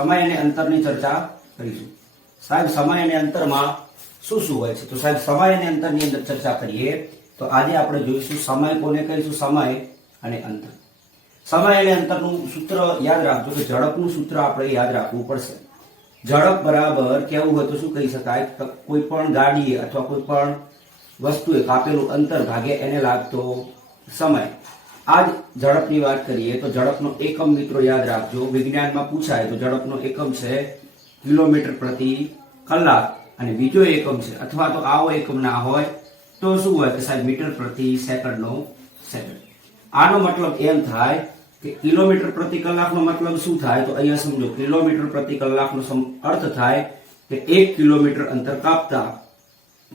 સમય અને અંતરની ચર્ચા કરીશું. સાહેબ, સમય અને અંતરમાં શું શું હોય છે? તો સાહેબ, સમય અને અંતરની અંદર ચર્ચા કરીએ તો આજે આપણે જોઈશું સમય કોને કહીશું? સમય અને અંતર. સમય અને અંતરનું સૂત્ર યાદ રાખજો કે ઝડપનું સૂત્ર આપણે યાદ રાખવું પડશે. ઝડપ બરાબર કેવું હોય તો શું કહી શકાય? કોઈ પણ ગાડીએ અથવા કોઈ પણ વસ્તુએ કાપેલું અંતર ભાગે એને લાગતો સમય. આજ ઝડપની વાત કરીએ તો ઝડપનો એકમ મિત્રો યાદ રાખજો. વિજ્ઞાનમાં પૂછાય તો ઝડપનો એકમ છે કિલોમીટર પ્રતિ કલાક અને બીજો એકમ છે અથવા તો આવો એકમ ના હોય તો શું હોય કે સાહેબ મીટર પ્રતિ સેકન્ડનો સેકન્ડ. આનો મતલબ એમ થાય કે કિલોમીટર પ્રતિ કલાકનો મતલબ શું થાય? તો અહીંયા સમજો, કિલોમીટર પ્રતિ કલાકનો અર્થ થાય કે એક કિલોમીટર અંતર કાપતા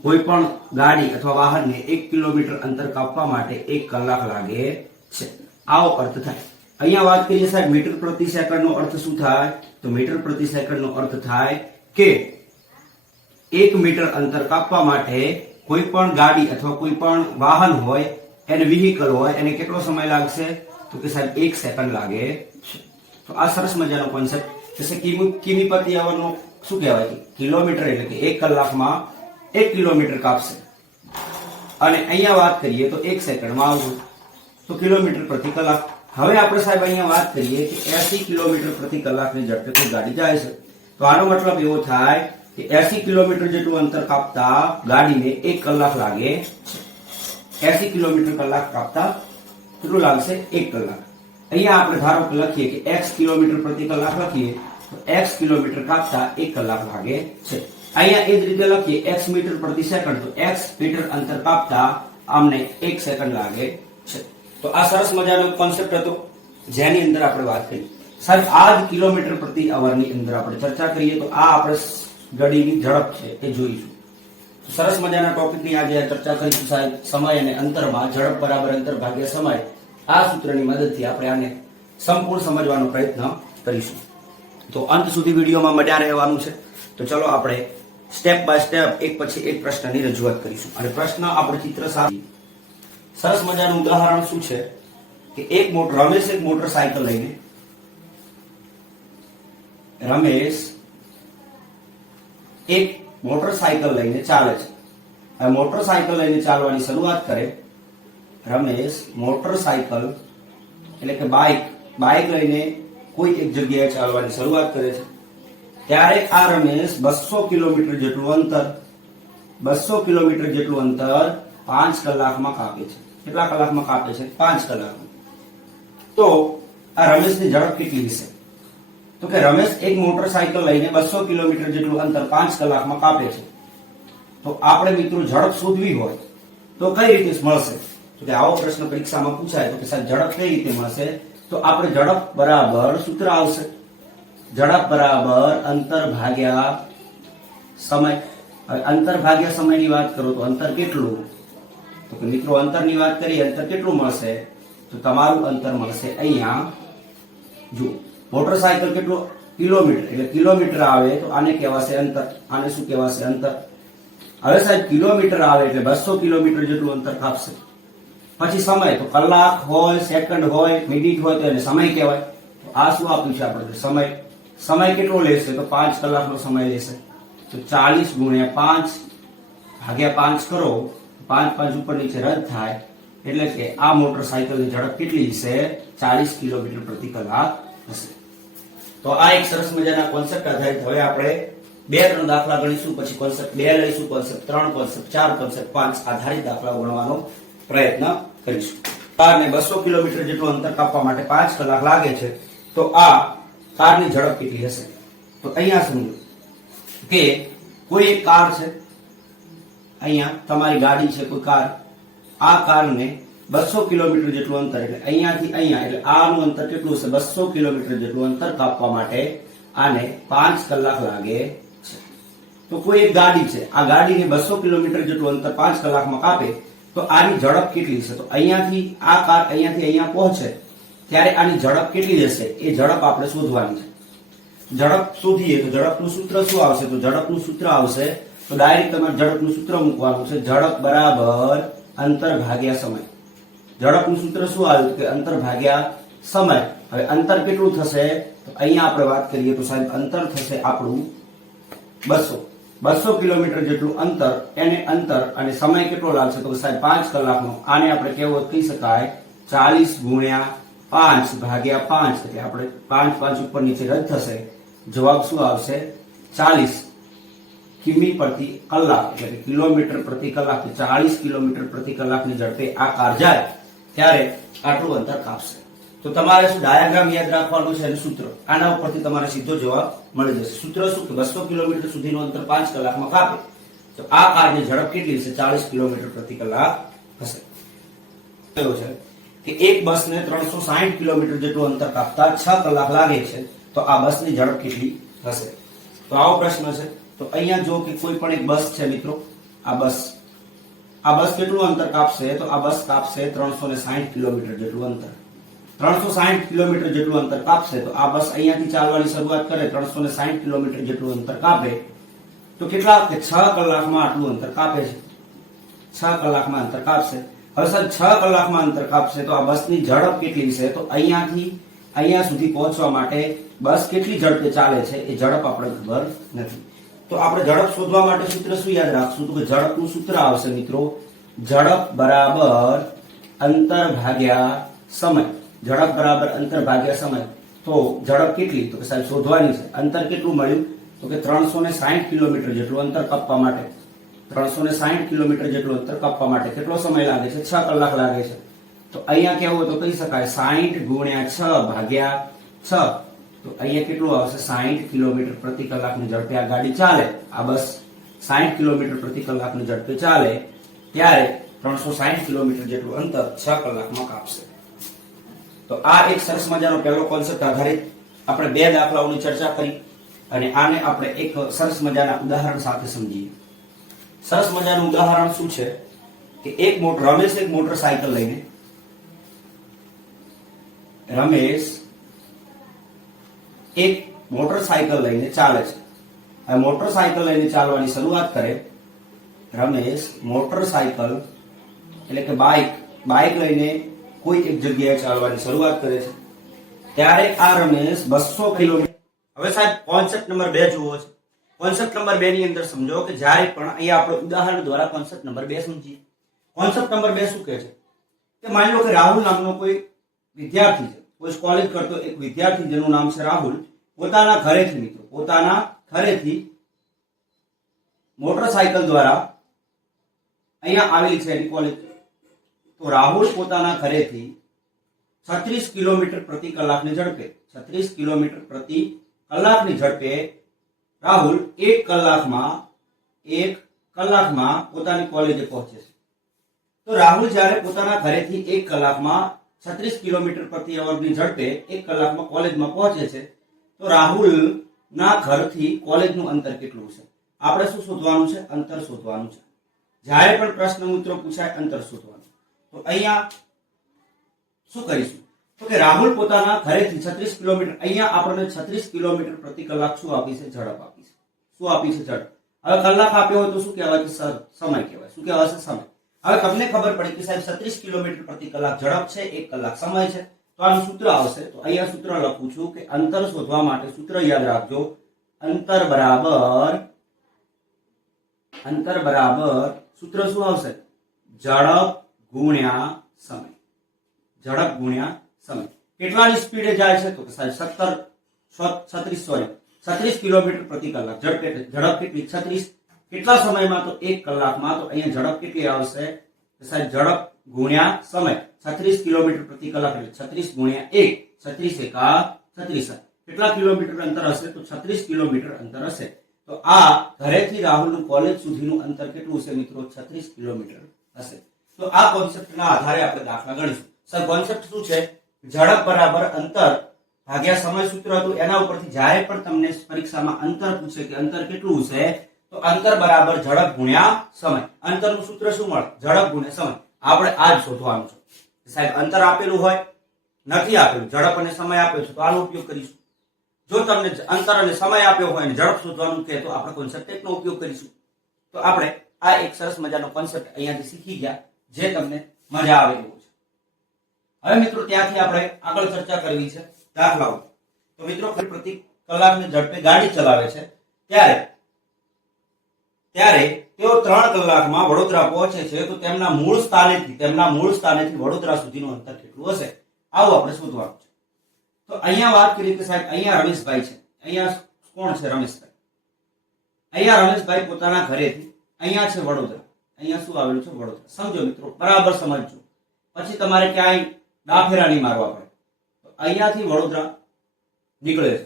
કોઈ પણ ગાડી અથવા વાહનને એક કિલોમીટર અંતર કાપવા માટે એક કલાક લાગે આવો અર્થ થાય. અહીંયા વાત કરીએ સાહેબ, મીટર પ્રતિ સેકન્ડનો અર્થ શું થાય? તો મીટર પ્રતિ સેકન્ડનો અર્થ થાય કે એક મીટર અંતર કાપવા માટે કોઈ પણ ગાડી અથવા કોઈ પણ વાહન હોય, એને વ્હીકલ હોય, એને કેટલો સમય લાગશે? તો કે સાહેબ, એક સેકન્ડ લાગે છે. તો આ સરસ મજાનો કોન્સેપ્ટ જશે કિમી કિમી પ્રતિ આવરનો શું કહેવાય? કિલોમીટર એટલે કે એક કલાકમાં એક કિલોમીટર કાપશે. અને અહીંયા વાત કરીએ તો એક સેકન્ડમાં આવશે તો કિલોમીટર પ્રતિ કલાક. હવે આપણે સાહેબ અહીંયા વાત કરીએ કે 80 કિલોમીટર પ્રતિ કલાકની ઝડપે કોઈ ગાડી જાય છે. તો આનો મતલબ એવો થાય કે 80 કિલોમીટર જેટલું અંતર કાપતા ગાડીને એક કલાક લાગે છે. 80 કિલોમીટર કલાક કાપતા કેટલું લાગશે? એક કલાક. અહીંયા આપણે ધારો કે લખીએ કે x કિલોમીટર પ્રતિ કલાક લખીએ, તો x કિલોમીટર કાપતા એક કલાક લાગે છે. અહીંયા એ જ રીતે લખીએ x મીટર પ્રતિ સેકન્ડ, તો x મીટર અંતર કાપતા આમને એક સેકન્ડ લાગે છે. તો આ સરસ મજાનો કોન્સેપ્ટ હતો, જેની અંદર આપણે વાત કરી. સાહેબ આ જ કિલોમીટર પ્રતિ અવરની અંદર આપણે ચર્ચા કરીએ તો આ આપણે ગાડીની ઝડપ છે એ જોઈશું. સરસ મજાના ટોપિકની આજે ચર્ચા કરીશું સાહેબ, સમય અને અંતરમાં, ઝડપ બરાબર, અંતર ભાગ્યા સમય. આ સૂત્રની મદદથી આપણે આને સંપૂર્ણ સમજવાનો પ્રયત્ન કરીશું. તો અંત સુધી વિડીયોમાં મજા રહેવાનું છે. તો ચલો આપણે સ્ટેપ બાય સ્ટેપ એક પછી એક પ્રશ્નની રજૂઆત કરીશું. અને પ્રશ્ન આપણે ચિત્ર સાથે સરસ મજાનું ઉદાહરણ શું છે? કે એક મોટર રમેશ એક મોટરસાયકલ લઈને રમેશ એક મોટરસાયકલ લઈને ચાલે છે. આ મોટરસાયકલ લઈને ચાલવાની શરૂઆત કરે. રમેશ મોટરસાયકલ, એટલે કે બાઇક બાઇક લઈને કોઈ એક જગ્યાએ ચાલવાની શરૂઆત કરે છે. ત્યારે આ રમેશ બસો કિલોમીટર જેટલું અંતર, બસો કિલોમીટર જેટલું અંતર પાંચ કલાકમાં કાપે છે. કેટલા કલાકમાં કાપે છે? પાંચ કલાકમાં તો આ રમેશની ઝડપ કેટલી હશે? તો કે રમેશ એક મોટરસાયકલ લઈને બસો કિલોમીટર જેટલું અંતર પાંચ કલાકમાં કાપે છે. તો આપણે મિત્રો ઝડપ શોધવી હોય તો કઈ રીતે મળશે? તો કે આવો પ્રશ્ન પરીક્ષામાં પૂછાય તો કે સાહેબ ઝડપ કઈ રીતે મળશે? તો આપણે ઝડપ બરાબર સૂત્ર આવશે. ઝડપ બરાબર અંતર ભાગ્યા સમય. અંતર ભાગ્યા સમયની વાત કરો તો અંતર કેટલું? તો કે મિત્રો, અંતરની વાત કરીએ, અંતર કેટલું મળશે? તો તમારું અંતર મળશે અહીંયા. જુઓ મોટરસાયકલ કેટલું? કિલોમીટર. એટલે કિલોમીટર આવે તો આને કહેવાશે અંતર. આને શું કહેવાશે અંતર? હવે સાહેબ, કિલોમીટર આવે એટલે બસો કિલોમીટર જેટલું અંતર કાપશે. પછી સમય, તો કલાક હોય, સેકન્ડ હોય, મિનિટ હોય, તો એને સમય કહેવાય. તો આ શું આપ્યું છે આપણે? સમય. સમય કેટલો લેશે? તો પાંચ કલાકનો સમય લેશે. તો ચાલીસ ગુણ્યા પાંચ ભાગ્યા પાંચ કરો. પાંચ પાંચ ઉપર નીચે રદ થાય, એટલે કે આ મોટરસાયકલની ઝડપ કેટલી હશે? ચાલીસ કિલોમીટર પ્રતિ કલાક હશે. તો આ એક સરસ મજાના કોન્સેપ્ટ આધારિત હવે આપણે બે ત્રણ દાખલા ગણીશું, પછી કોન્સેપ્ટ બે લઈશું કોન્સેપ્ટ ત્રણ કોન્સેપ્ટ ચાર કોન્સેપ્ટ પાંચ આધારિત દાખલા ગણવાનો પ્રયત્ન કરીશું. કારને બસો કિલોમીટર જેટલું અંતર કાપવા માટે પાંચ કલાક લાગે છે, તો આ કારની ઝડપ કેટલી હશે? તો અહીંયા સમજો કે કોઈ એક કાર છે અહીંયા તમારી ગાડી છે કોઈ કાર, આ કારને બસો કિલોમીટર જેટલું અંતર એટલે અહીંયાથી અહીંયા એટલે આનું અંતર કેટલું છે બસો કિલોમીટર જેટલું અંતર કાપવા માટે આને પાંચ કલાક લાગે છે. તો કોઈ એક ગાડી છે, આ ગાડીને બસો કિલોમીટર જેટલું અંતર પાંચ કલાકમાં કાપે, તો આની ઝડપ કેટલી છે તો અહીંયાથી આ કાર અહીંયાથી અહીંયા પહોંચે, ત્યારે આની ઝડપ કેટલી જશે એ ઝડપ આપણે શોધવાની છે. ઝડપ શોધીએ તો ઝડપનું સૂત્ર શું આવશે? તો ઝડપનું સૂત્ર આવશે તો ડાયરેક્ટ તમારે ઝડપનું સૂત્ર મૂકવાનું છે ઝડપ બરાબર અંતર ભાગ્યા સમય. ઝડપનું સૂત્ર શું આવ્યું? કે અંતર ભાગ્યા સમય. હવે અંતર કેટલું થશે? તો અહીંયા આપણે વાત કરીએ તો સાહેબ, અંતર થશે આપણું બસો. બસો કિલોમીટર જેટલું અંતર, એને અંતર અને સમય કેટલો લાગશે? તો કે સાહેબ, પાંચ કલાકનો. આને આપણે કેવો કહી શકાય? ચાલીસ ગુણ્યા પાંચ ભાગ્યા પાંચ. એટલે આપણે પાંચ પાંચ ઉપર નીચે રદ થશે, જવાબ શું આવશે? ચાલીસ. કિમી પ્રતિ કલાક, એટલે કે કિલોમીટર પ્રતિ કલાક ચાલીસ કિલોમીટર પ્રતિ કલાકની ઝડપે આ કાર જાય, ત્યારે આટલું અંતર કાપશે. તો તમારે શું ડાયાગ્રામ યાદ રાખવાનું છે અને સૂત્ર? આના ઉપરથી તમારે સીધો જવાબ મળી જશે. સૂત્ર શું? કે બસો કિલોમીટર સુધીનું અંતર પાંચ કલાકમાં કાપે. તો આ કારની ઝડપ કેટલી હશે? ચાલીસ કિલોમીટર પ્રતિ કલાક હશે. કયો છે? કે એક બસને ત્રણસો સાહીઠ કિલોમીટર જેટલું અંતર કાપતા છ કલાક લાગે છે, તો આ બસની ઝડપ કેટલી હશે? તો આવો પ્રશ્ન છે. તો અહીંયા જો કે કોઈ પણ એક બસ છે મિત્રો, આ બસ. આ બસ કેટલું અંતર કાપશે? તો આ બસ કાપશે ત્રણસો ને સાહીઠ કિલોમીટર જેટલું અંતર. ત્રણસો સાહીઠ કિલોમીટર જેટલું અંતર કાપશે, તો આ બસ અહીંયાથી ચાલવાની શરૂઆત કરે ત્રણસો ને સાહીઠ કિલોમીટર જેટલું અંતર કાપે. તો કેટલા કે છ કલાકમાં આટલું અંતર કાપે છે? છ કલાકમાં અંતર કાપશે. હવે સર છ કલાકમાં અંતર કાપશે, તો આ બસની ઝડપ કેટલી છે? તો અહીંયાથી, અહીંયા સુધી પહોંચવા માટે બસ કેટલી ઝડપે ચાલે છે? એ ઝડપ આપણે ખબર નથી. તો આપણે ઝડપ શોધવા માટે સૂત્ર શું યાદ રાખશું? કે ઝડપનું સૂત્ર આવશે મિત્રો. ઝડપ બરાબર અંતર ભાગ્યા સમય. ઝડપ બરાબર અંતર ભાગ્યા સમય. તો ઝડપ કેટલી? તો કે સાહેબ શોધવાની છે. અંતર કેટલું મળ્યું? તો કે ત્રણસો ને સાહીઠ કિલોમીટર જેટલું અંતર કાપવા માટે. ત્રણસો ને સાહીઠ કિલોમીટર જેટલું અંતર કાપવા માટે કેટલો સમય લાગે છે? છ કલાક લાગે છે. તો અહીંયા કેવું તો કહી શકાય સાહીઠ ગુણ્યા છ ભાગ્યા છ. તો અહીંયા કેટલું આવશે? સાહીઠ કિલોમીટર પ્રતિ કલાકની ઝડપે આ ગાડી ચાલે. આ બસ સાહીઠ કિલોમીટર પ્રતિ કલાકની ઝડપે ચાલે, ત્યારે ત્રણસો સાહીઠ કિલોમીટર જેટલું અંતર છ કલાકમાં કાપશે. તો આ એક સરસ મજાનો પહેલો કોન્સેપ્ટ આધારિત. આપણે બે દાખલાઓની ચર્ચા કરી અને આને આપણે એક સરસ મજાના ઉદાહરણ સાથે સમજીએ. સરસ મજાનું ઉદાહરણ શું છે? કે એક મોટર રમેશ એક મોટરસાયકલ લઈને, રમેશ એક મોટરસાયકલ લઈને ચાલે છે. હવે મોટરસાયકલ લઈને ચાલવાની શરૂઆત કરે રમેશ, મોટરસાયકલ એટલે કે બાઇક બાઇક લઈને કોઈ એક જગ્યાએ ચાલવાની શરૂઆત કરે છે. ત્યારે આ રમેશ બસો કિલોમીટર હવે સાહેબ કોન્સેપ્ટ નંબર બે જુઓ છે. કોન્સેપ્ટ નંબર બે ની અંદર સમજો કે જ્યારે પણ અહીંયા આપણે ઉદાહરણ દ્વારા કોન્સેપ્ટ નંબર બે સમજીએ. કોન્સેપ્ટ નંબર બે શું કહે છે? કે માની લો કે રાહુલ નામનો કોઈ વિદ્યાર્થી છે. કોઈ કોલેજ કરતો એક વિદ્યાર્થી જેનું નામ છે રાહુલ, પોતાના ઘરેથી મિત્રો, પોતાના ઘરેથી મોટરસાયકલ દ્વારા અહીંયા આવેલી છે એની કોલેજ તો રાહુલ પોતાના ઘરેથી છત્રીસ કિલોમીટર પ્રતિ કલાકની ઝડપે, છત્રીસ કિલોમીટર પ્રતિ કલાકની ઝડપે રાહુલ એક કલાકમાં એક કલાકમાં પોતાની કોલેજે પહોંચે છે. તો રાહુલ જ્યારે પોતાના ઘરેથી એક કલાકમાં છત્રીસ કિલોમીટર પ્રતિ અવરની ઝડપે એક કલાકમાં કોલેજમાં પહોંચે છે. તો રાહુલ ના ઘરથી કોલેજનું અંતર કેટલું છે આપણે શું શોધવાનું છે? અંતર શોધવાનું છે. જ્યારે પણ પ્રશ્ન મિત્રો પૂછાય, અંતર શોધવાનું. તો અહીંયા શું કરીશું? તો કે રાહુલ પોતાના ઘરેથી છત્રીસ કિલોમીટર, અહીંયા આપણને છત્રીસ કિલોમીટર પ્રતિ કલાક શું આપી છે? ઝડપ આપી છે. શું આપી છે? ઝડપ. હવે કલાક આપ્યો હોય તો શું કહેવાય? કે સમય કહેવાય. શું કહેવાય? છે સમય. હવે તમને ખબર પડી કે સાહેબ છત્રીસ કિલોમીટર પ્રતિ કલાક ઝડપ છે, એક કલાક સમય છે. તો આનું સૂત્ર આવશે. તો અહીંયા સૂત્ર લખું છું કે અંતર શોધવા માટે સૂત્ર યાદ રાખજો. અંતર બરાબર અંતર બરાબર સૂત્ર શું આવશે? ઝડપ ગુણ્યા સમય. ઝડપ ગુણ્યા સમય. કેટલાની સ્પીડે જાય છે? તો સાહેબ સત્તર છત્રીસ, સોરી, છત્રીસ કિલોમીટર પ્રતિ કલાક. ઝડપ ઝડપ કેટલી? છત્રીસ. કેટલા સમયમાં? તો એક કલાકમાં. તો અહીંયા ઝડપ કેટલી આવશે? સાહેબ, ઝડપ ગુણ્યા સમય. છત્રીસ કિલોમીટર પ્રતિ કલાક એટલે છત્રીસ ગુણ્યા એક. છત્રીસ એકા છત્રીસ. કેટલા કિલોમીટર અંતર હશે? તો છત્રીસ કિલોમીટર અંતર હશે. તો આ ઘરેથી રાહુલનું કોલેજ સુધીનું અંતર કેટલું છે મિત્રો? છત્રીસ કિલોમીટર હશે. તો આ કોન્સેપ્ટના આધારે આપણે દાખલા ગણીશું. સર, કોન્સેપ્ટ શું છે? ઝડપ બરાબર અંતર ભાગ્યા સમય સૂત્ર હતું. એના ઉપરથી જ્યારે પણ તમને પરીક્ષામાં અંતર પૂછે કે અંતર કેટલું છે તો અંતર બરાબર ઝડપ ગુણ્યા સમય. અંતરનું સૂત્ર શું મળે? ઝડપ ગુણ્યા સમય. આપણે આ જ શોધવાનું છે. સાહેબ, અંતર આપેલું હોય, નથી આપેલું, ઝડપ અને સમય આપ્યો છે, તો આનો ઉપયોગ કરીશું. જો તમને અંતર અને સમય આપ્યો હોય અને ઝડપ શોધવાનું કહે, તો આપણે કોન્સેપ્ટ એકનો ઉપયોગ કરીશું. તો આપણે આ એક સરસ મજાનો કોન્સેપ્ટ અહીંયાથી શીખી ગયા, જે તમને મજા આવે એવું છે. હવે મિત્રો, ત્યાંથી આપણે આગળ ચર્ચા કરવી છે દાખલાઓ. તો મિત્રો પ્રતિ કલાકની ઝડપે ગાડી ચલાવે છે. ત્યારે ત્યારે તેઓ ત્રણ કલાકમાં વડોદરા પહોંચે છે. તો તેમના મૂળ સ્થાનેથી, તેમના મૂળ સ્થાનેથી વડોદરા સુધીનું અંતર કેટલું હશે? આવું આપણે શોધવાનું છે. તો અહીંયા વાત કરીએ કે સાહેબ, અહીંયા રમેશભાઈ છે. અહીંયા કોણ છે રમેશભાઈ? અહીંયા રમેશભાઈ પોતાના ઘરેથી અહીંયા છે વડોદરા. અહીંયા શું આવેલું છે? વડોદરા. સમજો મિત્રો, બરાબર સમજજો. પછી તમારે ક્યાંય ડાફેરા નહીં મારવા પડે. તો અહીંયાથી વડોદરા નીકળે છે.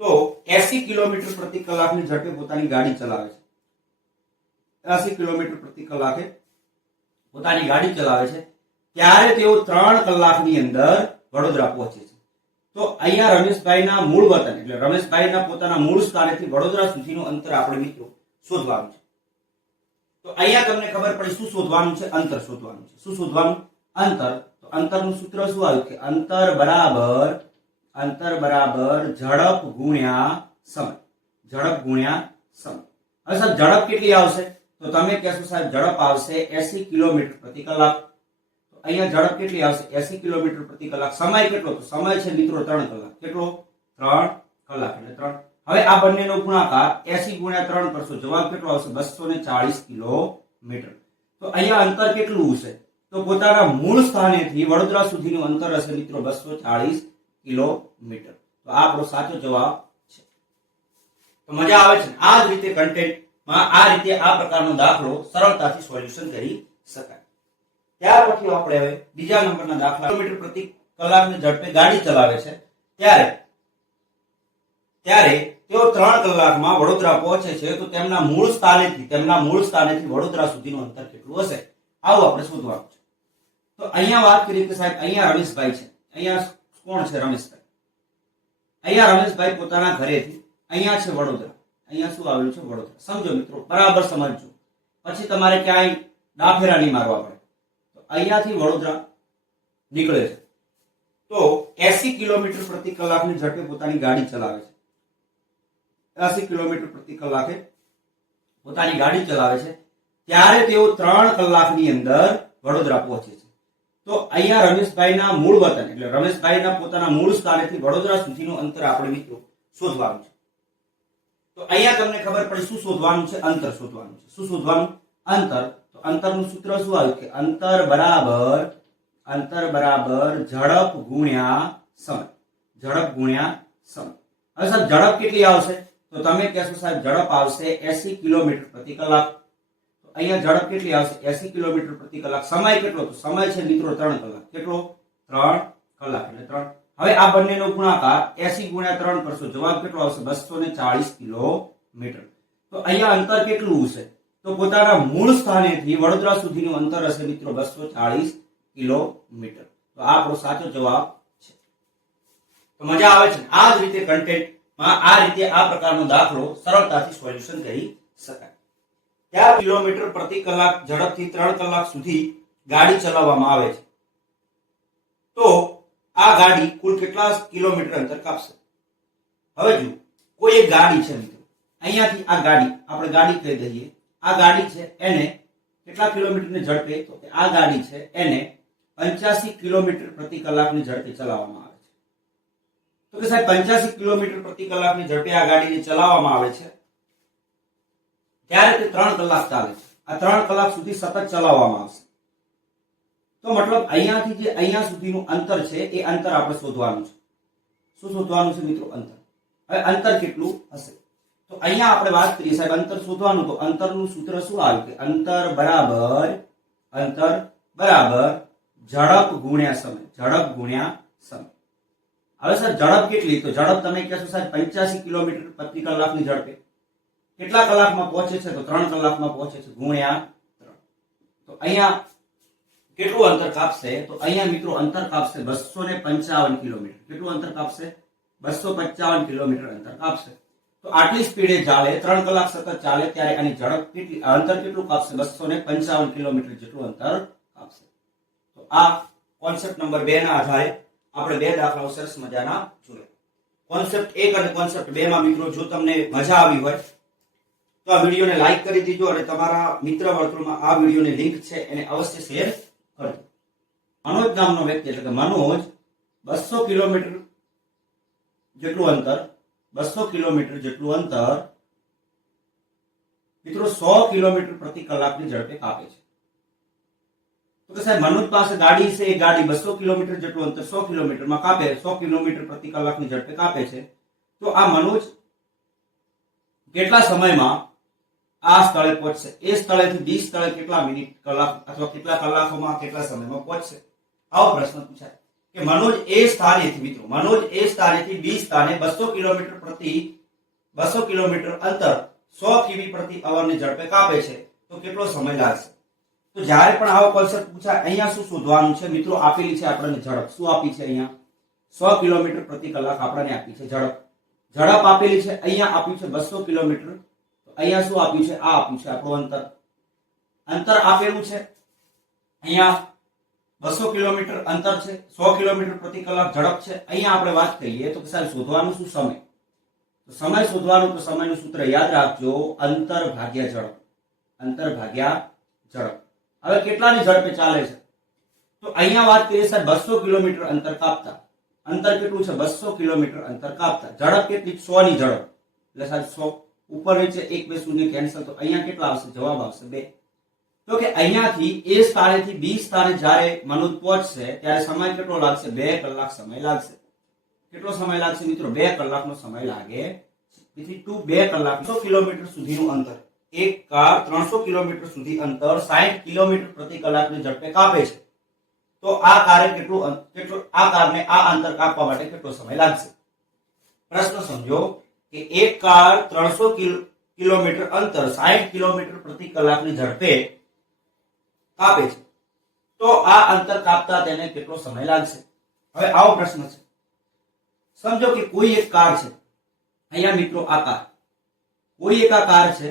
તો એસી કિલોમીટર પ્રતિ કલાકની ઝડપે પોતાની ગાડી ચલાવે છે. એસી કિલોમીટર પ્રતિ કલાકે પોતાની ગાડી ચલાવે છે. ત્યારે તેઓ ત્રણ કલાકની અંદર વડોદરા પહોંચે છે. તો અહીંયા રમેશભાઈના મૂળ વતન, એટલે રમેશભાઈના પોતાના મૂળ સ્થાનેથી વડોદરા સુધીનું અંતર આપણે મિત્રો શોધવાનું છે. તો અહીંયા તમને ખબર પડી શું શોધવાનું છે? અંતર શોધવાનું છે. શું શોધવાનું? અંતર. તો અંતરનું સૂત્ર શું આવ્યું કે અંતર બરાબર અંતર બરાબર ઝડપ ગુણ્યા સમય. ઝડપ ગુણ્યા સમય. હવે સાહેબ ઝડપ કેટલી આવશે? તો તમે કહેશો સાહેબ, ઝડપ આવશે એસી કિલોમીટર પ્રતિ કલાક. તો અહીંયા ઝડપ કેટલી આવશે? એસી કિલોમીટર પ્રતિ કલાક. સમય કેટલો તો? સમય છે મિત્રો ત્રણ કલાક. કેટલો? ત્રણ કલાક એટલે ત્રણ. હવે આ બંનેનો ગુણાકાર એસી ગુણ્યા ત્રણ કરશો. જવાબ કેટલો આવશે? બસો ને ચાળીસ કિલોમીટર. તો અહીંયા અંતર કેટલું હશે? તો પોતાના મૂળ સ્થાનેથી વડોદરા સુધીનું અંતર હશે મિત્રો બસો ચાળીસ કિલોમીટર. તો આ આપણો સાચો જવાબ છે. તો મજા આવે છે આ જ રીતે કન્ટેન્ટમાં આ રીતે આ પ્રકારનો દાખલો સરળતાથી સોલ્યુશન કરી શકાય. ત્યાર પછી આપણે હવે બીજા નંબરના દાખલા કિલોમીટર પ્રતિ કલાકની ઝડપે ગાડી ચલાવે છે. ત્યારે ત્યારે તેઓ ત્રણ કલાકમાં વડોદરા પહોંચે છે તો તેમના મૂળ સ્થાનેથી તેમના મૂળ સ્થાનેથી વડોદરા સુધીનું અંતર કેટલું હશે? આવું આપણે શોધવાનું છે. તો અહીંયા વાત કરીએ કે સાહેબ, અહીંયા રમેશભાઈ છે. અહીંયા કોણ છે રમેશભાઈ? અહીંયા રમેશભાઈ પોતાના ઘરેથી અહીંયા છે વડોદરા. અહીંયા શું આવેલું છે? વડોદરા. સમજો મિત્રો, બરાબર સમજજો. પછી તમારે ક્યાંય ડાફેરા નહીં મારવા પડે. તો અહીંયાથી વડોદરા નીકળે છે. તો એસી કિલોમીટર પ્રતિ કલાકની ઝડપે પોતાની ગાડી ચલાવે છે. એસી કિલોમીટર પ્રતિ કલાકે પોતાની ગાડી ચલાવે છે. ત્યારે તેઓ ત્રણ કલાકની અંદર વડોદરા પહોંચે છે. તો અહીંયા રમેશભાઈના મૂળ વતન, એટલે રમેશભાઈના પોતાના મૂળ સ્થાનેથી વડોદરા સુધીનું અંતર આપણે મિત્રો શોધવાનું છે. તો અહીંયા તમને ખબર પડી શું શોધવાનું છે? અંતર શોધવાનું છે. શું શોધવાનું? અંતર. તો અંતરનું સૂત્ર શું આવ્યું કે અંતર બરાબર અંતર બરાબર ઝડપ ગુણ્યા સમય. ઝડપ ગુણ્યા સમય. હવે સાહેબ, ઝડપ કેટલી આવશે? તો તમે કહેશો સાહેબ, ઝડપ આવશે એસી કિલોમીટર પ્રતિ કલાક. અહીંયા ઝડપ કેટલી આવશે? એસી કિલોમીટર પ્રતિ કલાક. સમય કેટલો? તો સમય છે મિત્રો ત્રણ કલાક. કેટલો? ત્રણ કલાક. એટલે ત્રણ હવે આ બંનેનો ગુણાકાર એસી ગુણ્યા ત્રણ કરશો. જવાબ કેટલો આવશે? બસો ને ચાળીસ કિલોમીટર. તો અહીંયા અંતર કેટલું હશે? તો પોતાના મૂળ સ્થાનેથી વડોદરા સુધીનું અંતર હશે મિત્રો બસો ચાળીસ કિલોમીટર. તો આ આપણો સાચો જવાબ છે. તો મજા આવે છે આ જ રીતે કન્ટેન્ટમાં આ રીતે આ પ્રકારનો દાખલો સરળતાથી સોલ્યુશન કરી શકાય. ચાર કિલોમીટર પ્રતિ કલાક ઝડપથી ત્રણ કલાક સુધી ગાડી ચલાવવામાં આવે છે. તો આ ગાડી કુલ કેટલા કિલોમીટર અંતર કાપશે? હવે જુઓ, કોઈ એક ગાડી છે મિત્રો. અહીંયાથી આ ગાડી, આપણે ગાડી કહી દઈએ. આ ગાડી છે એને કેટલા કિલોમીટરની ઝડપે? તો કે આ ગાડી છે એને પંચ્યાસી કિલોમીટર પ્રતિ કલાકની ઝડપે ચલાવવામાં આવે છે. તો કે સાહેબ, પંચ્યાસી કિલોમીટર પ્રતિ કલાકની ઝડપે આ ગાડીને ચલાવવામાં આવે છે? ત્યારે તે ત્રણ કલાક ચાલે છે. આ ત્રણ કલાક સુધી સતત ચલાવવામાં આવશે. તો મતલબ અહીંયાથી જે અહીંયા સુધીનું અંતર છે, એ અંતર આપણે શોધવાનું છે. શું શોધવાનું છે મિત્રો અંતર? હવે અંતર કેટલું હશે? તો અહીંયા આપણે વાત કરીએ, સાહેબ, અંતર શોધવાનું. તો અંતરનું સૂત્ર શું આવ્યું કે અંતર બરાબર અંતર બરાબર ઝડપ ગુણ્યા સમય. ઝડપ ગુણ્યા સમય. હવે સર, ઝડપ કેટલી? તો ઝડપ તમે કહેશો, સાહેબ, પંચ્યાસી કિલોમીટર પ્રતિ કલાકની ઝડપે. કેટલા કલાકમાં પહોંચે છે? તો ત્રણ કલાકમાં પહોંચે છે, ગુણ્યા ત્રણ. તો અહીંયા કેટલું અંતર કાપશે? તો અહીંયા મિત્રો અંતર કાપશે બસો ને પંચાવન કિલોમીટર. કેટલું અંતર કાપશે? બસો પંચાવન કિલોમીટર અંતર કાપશે. તો આટલી સ્પીડે ચાલે, ત્રણ કલાક સતત ચાલે ત્યારે આની ઝડપ કેટલી અંતર કેટલું કાપશે? બસો ને પંચાવન કિલોમીટર જેટલું અંતર કાપશે. તો આ કોન્સેપ્ટ નંબર બે ના આધારે આપણે બે દાખલાઓ સરસ મજાના જોયા. કોન્સેપ્ટ એક અને કોન્સેપ્ટ બે માં મિત્રો જો તમને મજા આવી હોય, તો આ વિડીયોને લાઈક કરી દીજો અને તમારા મિત્ર વર્તુળમાં આ વિડીયોની લિંક છે એને અવશ્ય શેર કરજો મનોજ નામનો વ્યક્તિ એટલે કે મનોજ બસો કિલોમીટર જેટલું અંતર બસો કિલોમીટર જેટલું અંતર, મિત્રો સો કિલોમીટર પ્રતિ કલાકની ઝડપે કાપે છે. તો કે સાહેબ, મનોજ પાસે ગાડી છે, એ ગાડી બસો કિલોમીટર જેટલું અંતર સો કિલોમીટરમાં કાપે, સો કિલોમીટર પ્રતિ કલાકની ઝડપે કાપે છે. તો આ મનોજ કેટલા સમયમાં આ સ્થળે પહોંચશે. એ સ્થળેથી બી સ્થળે કેટલા મિનિટ કલાક અથવા કેટલા કલાકોમાં કેટલા સમયમાં પહોંચશે? આવો પ્રશ્ન પૂછાય. કે મનોજ એ સ્થાનેથી, મિત્રો, મનોજ એ સ્થાનેથી બી સ્થાને બસો કિલોમીટર પ્રતિ, બસો કિલોમીટર અંતર સો કિમી પ્રતિ અવરની ઝડપે કાપે છે. તો કેટલો સમય લાગશે? તો જ્યારે પણ આવો કોન્સેપ્ટ પૂછાય, અહીંયા શું શોધવાનું છે? મિત્રો, આપેલી છે આપણને ઝડપ. શું આપી છે અહીંયા? સો કિલોમીટર પ્રતિ કલાક આપણને આપી છે ઝડપ. ઝડપ આપેલી છે, અહીંયા આપ્યું છે બસો કિલોમીટર અહીંયા શું આપ્યું છે? આ આપ્યું છે આપણું અંતર. અંતર આપેલું છે. અહીંયા બસો કિલોમીટર અંતર છે, સો કિલોમીટર પ્રતિ કલાક ઝડપ છે. અહીંયા આપણે વાત કરીએ તો સાહેબ શોધવાનું શું સમય? તો સમય શોધવાનું તો સમયનું સૂત્ર યાદ રાખજો, અંતર ભાગ્યા ઝડપ. અંતર ભાગ્યા ઝડપ. હવે કેટલાની ઝડપે ચાલે છે? તો અહીંયા વાત કરીએ સાહેબ બસો કિલોમીટર અંતર કાપતા. અંતર કેટલું છે? બસો કિલોમીટર અંતર કાપતા. ઝડપ કેટલી? સો ની ઝડપ. એટલે સાહેબ સો. ઉપર છે, એક, બે, શૂન્ય કેન્સલ તો અહીંયા કેટલો આવશે? જવાબ આવશે બે. તો કે અહીંયાથી એ સ્થાનેથી બી સ્થાને જ્યારે મનુદ પહોંચશે, ત્યારે સમય કેટલો લાગશે? બે કલાક સમય લાગશે. કેટલો સમય લાગશે મિત્રો? બે કલાકનો સમય લાગે. તેથી ટુ બે કલાક કિલોમીટર સુધીનું અંતર. એક કાર ત્રણસો કિલોમીટર સુધી અંતર સાઠ કિલોમીટર પ્રતિ કલાકની ઝડપે કાપે છે. તો આ કારે કેટલું કેટલું, આ કારને આ અંતર કાપવા માટે કેટલો સમય લાગશે? પ્રશ્ન સમજો. કે એક કાર ત્રણસો કિલોમીટર અંતર સાઠ કિલોમીટર પ્રતિ કલાકની ઝડપે કાપે છે. તો આ અંતર કાપતા તેને કેટલો સમય લાગશે? હવે આવો પ્રશ્ન છે. સમજો કે કોઈ એક કાર છે. અહીંયા મિત્રો આ કાર. કોઈ એક આ કાર છે.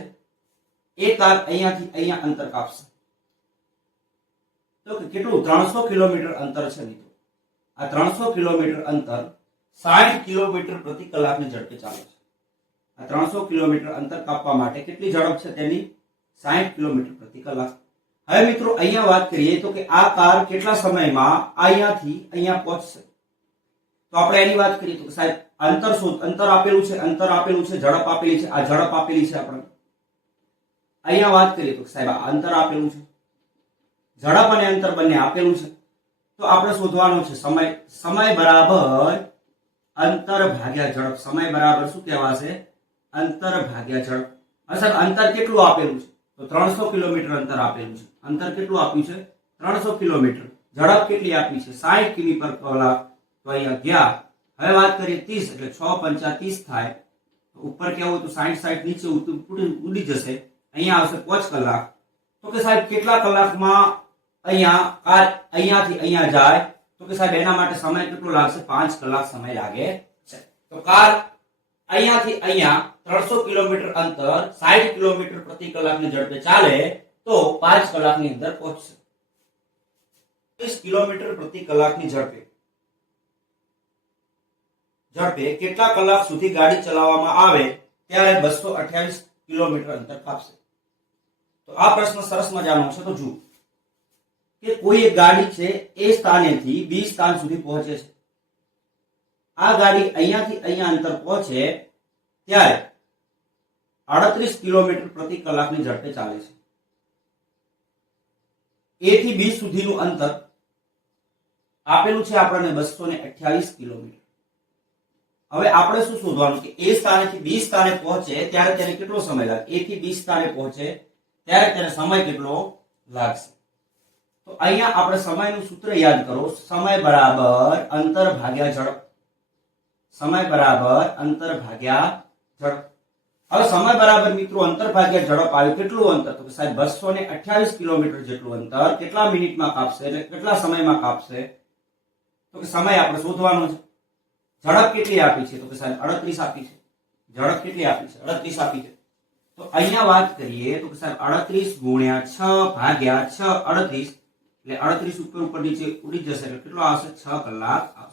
એ કાર અહીંયાથી અહીંયા અંતર કાપશે. તો કેટલું? ત્રણસો કિલોમીટર અંતર છે મિત્રો. આ ત્રણસો કિલોમીટર અંતર સાઠ કિલોમીટર પ્રતિ કલાકની ઝડપે ચાલે છે. ત્રણસો કિલોમીટર અંતર કાપવા માટે કેટલી ઝડપ છે તેની સાઠ કિલોમીટર પ્રતિ કલાક. હવે મિત્રો, અહીંયા વાત કરીએ તો કે આ કાર કેટલા સમયમાં અહીંયાથી અહીંયા પહોંચશે? તો આપણે એની વાત કરીએ તો સાહેબ, અંતર શું? અંતર આપેલું છે, અંતર આપેલું છે, ઝડપ આપેલી છે, આ ઝડપ આપેલી છે આપણે અહીંયા વાત કરીએ તો સાહેબ, આ અંતર આપેલું છે. ઝડપ અને અંતર બંને આપેલું છે. તો આપણે શોધવાનું છે, સમય સમય બરાબર અંતર ભાગ્યા ઝડપ. સમય બરાબર શું કહેવાશે? અંતર ભાગ્યા ઝડપ હવે સાહેબ, અંતર કેટલું આપેલું છે? તો ત્રણસો કિલોમીટર અંતર આપેલું છે. અંતર કેટલું આપ્યું છે? ત્રણસો કિલોમીટર. ઝડપ કેટલી આપી છે? સાઠ કિમી પર કલાક તો અહીંયા અગિયાર. હવે વાત કરીએ ત્રીસ, એટલે છ પંચા ત્રીસ થાય. ઉપર કેવું હતું? સાઠ સાઠ નીચે ઉડી જશે. અહીંયા આવશે પાંચ કલાક. તો કે સાહેબ, કેટલા કલાકમાં અહીંયા કાર અહીંયાથી અહીંયા જાય? તો કે સાહેબ, એના માટે સમય કેટલો લાગશે? પાંચ કલાક સમય લાગે છે. તો કાર અહીંયાથી અહીંયા ત્રણસો કિલોમીટર અંતર સાઠ કિલોમીટર પ્રતિ કલાકની ઝડપે ચાલે તો પાંચ કલાકની અંદર પહોંચશે. વીસ કિલોમીટર પ્રતિ કલાકની ઝડપે. ઝડપે કેટલા કલાક સુધી ગાડી ચલાવવામાં આવે ત્યારે બસો અઠ્યાવીસ કિલોમીટર અંતર કાપશે. તો આ પ્રશ્ન સરસ મજાનો છે. તો જુઓ કે કોઈ એક ગાડી છે એ સ્થાનેથી બી સ્થાન સુધી પહોંચે છે. આ ગાડી અહીંયાથી અહીંયા અંતર પહોંચે ત્યારે આડત્રીસ કિલોમીટર પ્રતિ કલાકની ઝડપે ચાલે છે. એ થી બી સુધીનું અંતર આપેલું છે આપણને બસો ને અઠ્યાવીસ કિલોમીટર. હવે આપણે શું શોધવાનું કે એ સ્થાનેથી બી સ્થાને પહોંચે ત્યારે તેને કેટલો સમય લાગે? એ થી બી સ્થાને પહોંચે ત્યારે તેને સમય કેટલો લાગશે? તો અહીંયા આપણે સમયનું સૂત્ર યાદ કરો. સમય બરાબર અંતર ભાગ્યા ઝડપ. સમય બરાબર અંતર ભાગ્યા ઝડપ. હવે સમય બરાબર, મિત્રો, અંતર ભાગ્યા ઝડપ આવ્યું કેટલું અંતર. તો સાહેબ બસો ને અઠ્યાવીસ કિલોમીટર જેટલું અંતર કેટલા મિનિટમાં કાપશે એટલે કેટલા સમયમાં કાપશે? તો કે સમય આપણે શોધવાનો છે. ઝડપ કેટલી આપી છે? તો કે સાહેબ, અડત્રીસ આપી છે. ઝડપ કેટલી આપી છે? અડત્રીસ આપી છે. તો અહીંયા વાત કરીએ, તો કે સાહેબ, અડત્રીસ ગુણ્યા છ ભાગ્યા છ અડત્રીસ, એટલે અડત્રીસ ઉપર ઉપર નીચે ઉડી જશે, એટલે કેટલો આવશે? છ કલાક આવશે.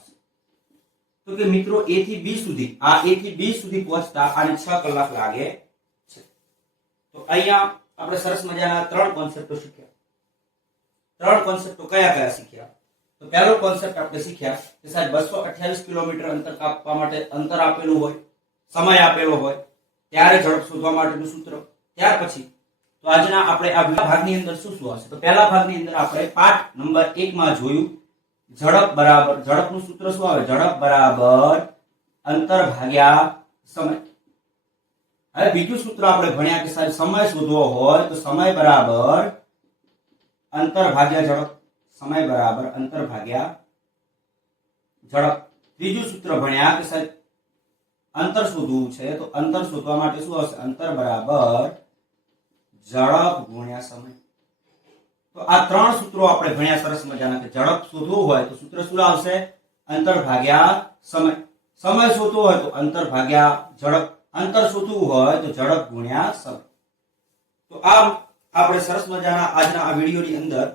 તો કે મિત્રો, એ થી બી સુધી, આ એ થી બી સુધી પહોંચતા આને છ કલાક લાગે છે. તો અહીંયા આપણે સરસ મજાના ત્રણ કોન્સેપ્ટો શીખ્યા. ત્રણ કોન્સેપ્ટો કયા કયા શીખ્યા? તો પહેલો કોન્સેપ્ટ આપણે શીખ્યા કે સાહેબ, બસો અઠ્યાવીસ કિલોમીટર અંતર કાપવા માટે અંતર આપેલું હોય, સમય આપેલો હોય, ત્યારે ઝડપ શોધવા માટેનું સૂત્ર. ત્યાર પછી, તો આજના આપણે આ ભાગની અંદર શું શું હશે તો પહેલા ભાગની અંદર આપણે પાઠ નંબર એકમાં જોયું. ઝડપ બરાબર, ઝડપનું સૂત્ર શું આવે? ઝડપ બરાબર અંતર ભાગ્યા સમય. હવે બીજું સૂત્ર આપણે ભણ્યા કે સાહેબ સમય શોધવો હોય તો સમય બરાબર અંતર ભાગ્યા ઝડપ. સમય બરાબર અંતર ભાગ્યા ઝડપ. ત્રીજું સૂત્ર ભણ્યા કે સાહેબ અંતર શોધવું છે તો અંતર શોધવા માટે શું આવશે? અંતર બરાબર ઝડપ ગુણ્યા સમય. તો આ ત્રણ સૂત્રો આપણે ભણ્યા સરસ મજાના કે ઝડપ શોધવું હોય તો સૂત્ર શું આવશે? અંતર ભાગ્યા સમય. સમય શોધવો હોય તો અંતર ભાગ્યા ઝડપ. અંતર શોધવું હોય તો ઝડપ ગુણ્યા સમય. તો આ આપણે સરસ મજાના આજના આ વિડીયોની અંદર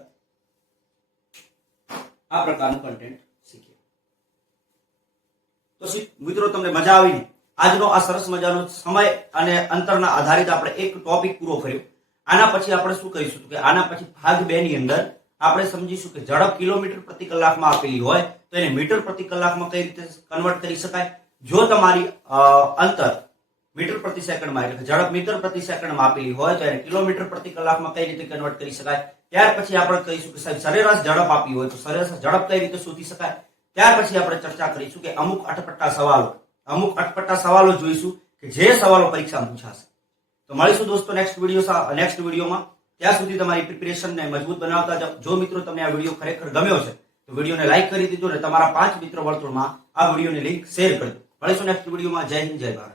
આ પ્રકારનું કન્ટેન્ટ શીખ્યા તો મિત્રો, તમને મજા આવીને આજનો આ સરસ મજાનો સમય અને અંતરના આધારિત આપણે એક ટોપિક પૂરો કર્યો. આના પછી આપણે શું કરીશું કે આના પછી ભાગ બે ની અંદર આપણે સમજીશું કે ઝડપ કિલોમીટર પ્રતિ કલાકમાં આપેલી હોય તો એને મીટર પ્રતિ કલાકમાં કઈ રીતે કન્વર્ટ કરી શકાય? જો તમારી અંતર મીટર પ્રતિ સેકન્ડમાં એટલે ઝડપ મીટર પ્રતિ સેકન્ડમાં આપેલી હોય તો એને કિલોમીટર પ્રતિ કલાકમાં કઈ રીતે કન્વર્ટ કરી શકાય? ત્યાર પછી આપણે કહીશું કે સાહેબ સરેરાશ ઝડપ આપી હોય તો સરેરાશ ઝડપ કઈ રીતે શોધી શકાય? ત્યાર પછી આપણે ચર્ચા કરીશું કે અમુક અટપટા સવાલો, અમુક અટપટા સવાલો જોઈશું કે જે સવાલો પરીક્ષામાં પૂછાશે. તો મળીશું દોસ્તો નેક્સ્ટ વીડિયો નેક્સ્ટ વિડીયોમાં ત્યાં સુધી તમારી પ્રિપેરેશનને મજબૂત બનાવતા જો મિત્રો તમને આ વીડિયો ખરેખર ગમ્યો છે તો વિડીયોને લાઇક કરી દીધો અને તમારા પાંચ મિત્રો વર્તુળમાં આ વિડીયોની લિંક શેર કરી દો. મળીશું નેક્સ્ટ વિડીયોમાં જય હિન્દ, જય ભારત.